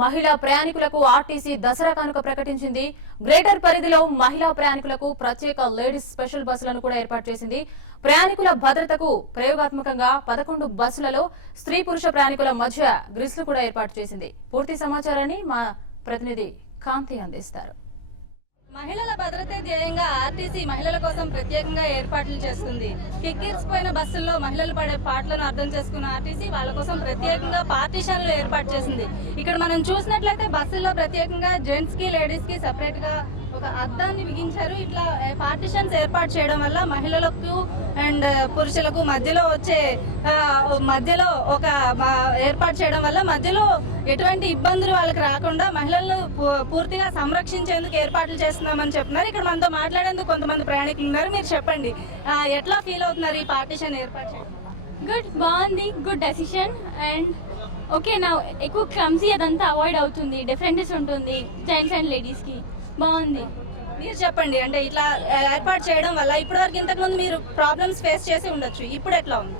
మహిళా ప్రయాణికులకు ఆర్టీసీ దసరా కానుక ప్రకటించింది. గ్రేటర్ పరిధిలో మహిళా ప్రయాణికులకు ప్రత్యేక లేడీస్ స్పెషల్ బస్సులను కూడా ఏర్పాటు చేసింది. ప్రయాణికుల భద్రతకు ప్రయోగాత్మకంగా 11 బస్సులలో స్త్రీ పురుష ప్రయాణికుల మధ్య గ్రిల్స్ కూడా ఏర్పాటు చేసింది. పూర్తి సమాచారాన్ని మా ప్రతినిధి కాంతి అందిస్తారు. మహిళల భద్రతే ధ్యేయంగా ఆర్టీసీ మహిళల కోసం ప్రత్యేకంగా ఏర్పాట్లు చేస్తుంది. కిక్కిరిసిపోయిన బస్సుల్లో మహిళలు పడే పాటలను అర్థం చేసుకున్న ఆర్టీసీ వాళ్ళ కోసం ప్రత్యేకంగా పార్టీషన్లు ఏర్పాటు చేసింది. ఇక్కడ మనం చూసినట్లయితే బస్సుల్లో ప్రత్యేకంగా జెంట్స్ కి లేడీస్ కి సెపరేట్ గా ఒక అద్దాన్ని బిగించారు. ఇట్లా పార్టీషన్స్ ఏర్పాటు చేయడం వల్ల మహిళలకు అండ్ పురుషులకు మధ్యలో ఒక ఏర్పాటు చేయడం వల్ల మధ్యలో ఎటువంటి ఇబ్బందులు వాళ్ళకి రాకుండా మహిళలను పూర్తిగా సంరక్షించేందుకు ఏర్పాట్లు చేస్తున్నామని చెప్తున్నారు. ఇక్కడ మనతో మాట్లాడేందుకు కొంతమంది ప్రయాణికులు ఉన్నారు. మీరు చెప్పండి, ఎట్లా ఫీల్ అవుతున్నారు ఈ పార్టీషన్ ఏర్పాటు చేయడం? బాగుంది, గుడ్ డెసిషన్. అండ్ ఓకే, నా ఎక్కువ క్లమ్సీ అదంతా అవాయిడ్ అవుతుంది, డిఫరెంటెస్ ఉంటుంది జెంట్స్ అండ్ లేడీస్కి. బాగుంది. మీరు చెప్పండి, అంటే ఇట్లా ఏర్పాటు చేయడం వల్ల ఇప్పటివరకు ఇంతకుముందు మీరు ప్రాబ్లమ్స్ ఫేస్ చేసి ఉండొచ్చు, ఇప్పుడు ఎట్లా ఉంది?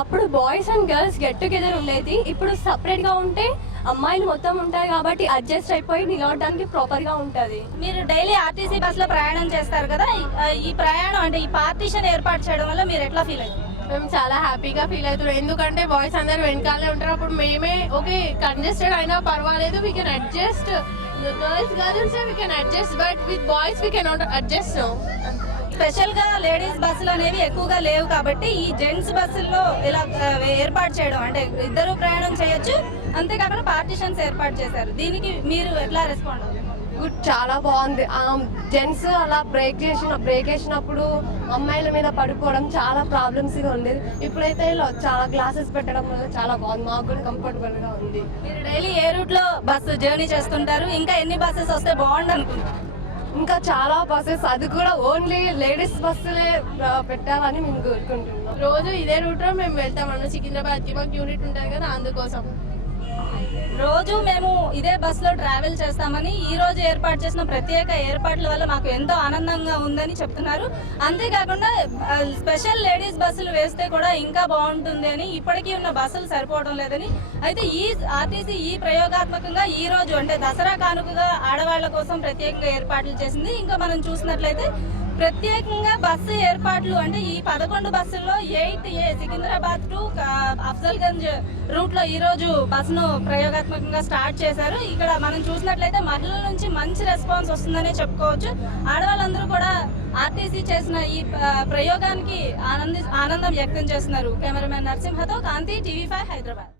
అప్పుడు boys and girls get together ఉండేది, ఇప్పుడు సపరేట్గా ఉంటే అమ్మాయిలు మొత్తం ఉంటాయి కాబట్టి అడ్జస్ట్ అయిపోయి నిలవడానికి ప్రాపర్గా ఉంటుంది. మీరు డైలీ ఆర్టీసీ బస్సులో ప్రయాణం చేస్తారు కదా, ఈ ప్రయాణం అంటే ఈ పార్టీషన్ ఏర్పాటు చేయడం వల్ల మీరు ఎట్లా ఫీల్ అవుతుంది? మేము చాలా హ్యాపీగా ఫీల్ అవుతున్నాం, ఎందుకంటే బాయ్స్ అందరు వెనకాలే ఉంటారు. అప్పుడు మేమే ఓకే కంజెస్టెడ్ అయినా పర్వాలేదు, we can adjust. Girls we can adjust, but with boys we cannot adjust. Special గా లేడీస్ బస్సులు అనేవి ఎక్కువగా లేవు కాబట్టి ఈ జెంట్స్ బస్సుల్లో ఇలా ఏర్పాటు చేయడం అంటే ఇద్దరు ప్రయాణం చేయొచ్చు, అంతేకాకుండా పార్టీషన్స్ ఏర్పాటు చేశారు. దీనికి మీరు ఎట్లా రెస్పాండ్ అవుతారు? గుడ్, చాలా బాగుంది. జెంట్స్ అలా బ్రేక్ వేసినప్పుడు అమ్మాయిల మీద పడుకోవడం చాలా ప్రాబ్లమ్స్గా ఉండేది. ఇప్పుడైతే ఇలా చాలా గ్లాసెస్ పెట్టడం వల్ల చాలా బాగుంది, మాకు కూడా కంఫర్టబుల్ గా ఉంది. మీరు డైలీ ఏ రూట్ లో బస్సు జర్నీ చేస్తుంటారు? ఇంకా ఎన్ని బస్సెస్ వస్తే బాగుండు అనుకుంటున్నారు? ఇంకా చాలా బస్సెస్, అది కూడా ఓన్లీ లేడీస్ బస్సులే పెట్టాలని మేము కోరుకుంటున్నాం. రోజు ఇదే రూట్ లో మేము వెళ్తాం అన్న సికింద్రాబాద్కి, మాకు యూనిట్ ఉంటుంది కదా, అందుకోసం రోజు మేము ఇదే బస్సులో ట్రావెల్ చేస్తామని ఈ రోజు ఏర్పాటు చేసిన ప్రత్యేక ఏర్పాట్ల వల్ల మాకు ఎంతో ఆనందంగా ఉందని చెప్తున్నారు. అంతేకాకుండా స్పెషల్ లేడీస్ బస్సులు వేస్తే కూడా ఇంకా బాగుంటుంది అని, ఇప్పటికీ ఉన్న బస్సులు సరిపోవడం లేదని. అయితే ఈ ఆర్టీసీ ఈ ప్రయోగాత్మకంగా ఈ రోజు అంటే దసరా కానుకగా ఆడవాళ్ల కోసం ప్రత్యేకంగా ఏర్పాట్లు చేసింది. ఇంకా మనం చూసినట్లయితే ప్రత్యేకంగా బస్సు ఏర్పాట్లు అంటే ఈ 11 బస్సుల్లో 8A Secunderabad to Afzalgunj route లో ఈ రోజు బస్సును ప్రయోగాత్మకంగా స్టార్ట్ చేశారు. ఇక్కడ మనం చూసినట్లయితే మహిళల నుంచి మంచి రెస్పాన్స్ వస్తుందనే చెప్పుకోవచ్చు. ఆడవాళ్ళందరూ కూడా ఆర్టీసీ చేసిన ఈ ప్రయోగానికి ఆనందం వ్యక్తం చేస్తున్నారు. కెమెరామెన్ నరసింహతో కాంతి, TV5 హైదరాబాద్.